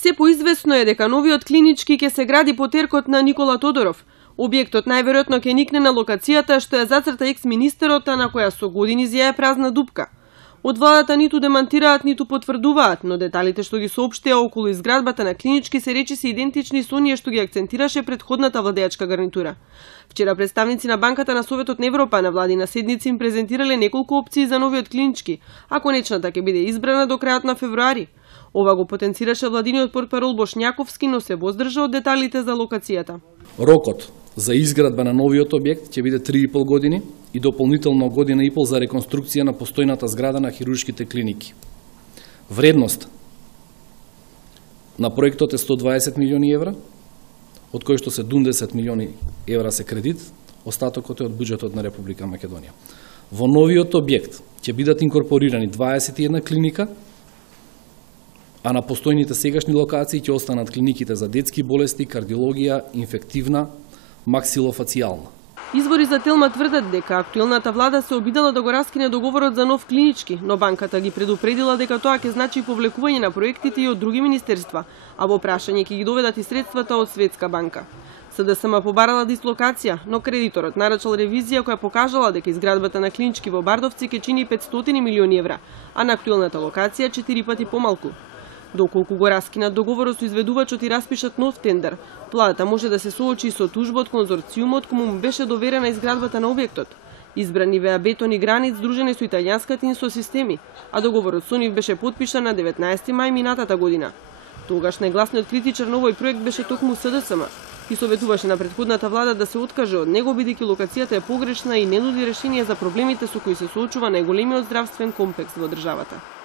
Се поизвестно е дека новиот клинички ќе се гради по теркот на Никола Тодоров. Објектот најверојатно ќе никне на локацијата што ја зацрта екс-министерот, а на која со години зија е празна дупка. Од владата ниту демантираат, ниту потврдуваат, но деталите што ги соопштија околу изградбата на клинички се речиси идентични со оние што ги акцентираше претходната владеачка гарнитура. Вчера представници на Банката на Советот на Европа на владина седници им презентирале неколку опции за новиот клинички, а конечната ќе биде избрана до крајот на февруари. Ова го потенцираше владиниот портпарол Бошњаковски, но се воздржа од деталите за локацијата. Рокот за изградба на новиот објект ќе биде 3,5 години и дополнително година и пол за реконструкција на постојната зграда на хируршките клиники. Вредност на проектот е 120 милиони евра, од кои што 70 милиони евра се кредит, остатокот е од буџетот на Република Македонија. Во новиот објект ќе бидат инкорпорирани 21 клиника, а на постојните сегашни локации ќе останат клиниките за детски болести, кардиологија, инфективна, максилофацијална. Извори за Телма тврдат дека актуелната влада се обидела да го раскине договорот за нов клинички, но банката ги предупредила дека тоа ќе значи повлекување на проектите и од други министерства, а во прашање ќе ги доведат и средствата од Светска банка. СДСМ побарала дислокација, но кредиторот нарачал ревизија која покажала дека изградбата на клинички во Бардовци ќе чини 500 милиони евра, а на актуелната локација 4 пати помалку. Доколку го раскинат договорот со изведувачот и распишат нов тендер, владата може да се соочи со тужба од конзорциумот кому му беше доверена изградбата на објектот. Избрани беа Бетон и Границ, здружени со италијанската Инсосистеми, а договорот со нив беше потпишан на 19 мај минатата година. Тогаш најгласниот критичар на овој проект беше токму СДСМ и советуваше на претходната влада да се откаже од него бидејќи локацијата е погрешна и не нуди решение за проблемите со кои се соочува најголемиот здравствен комплекс во државата.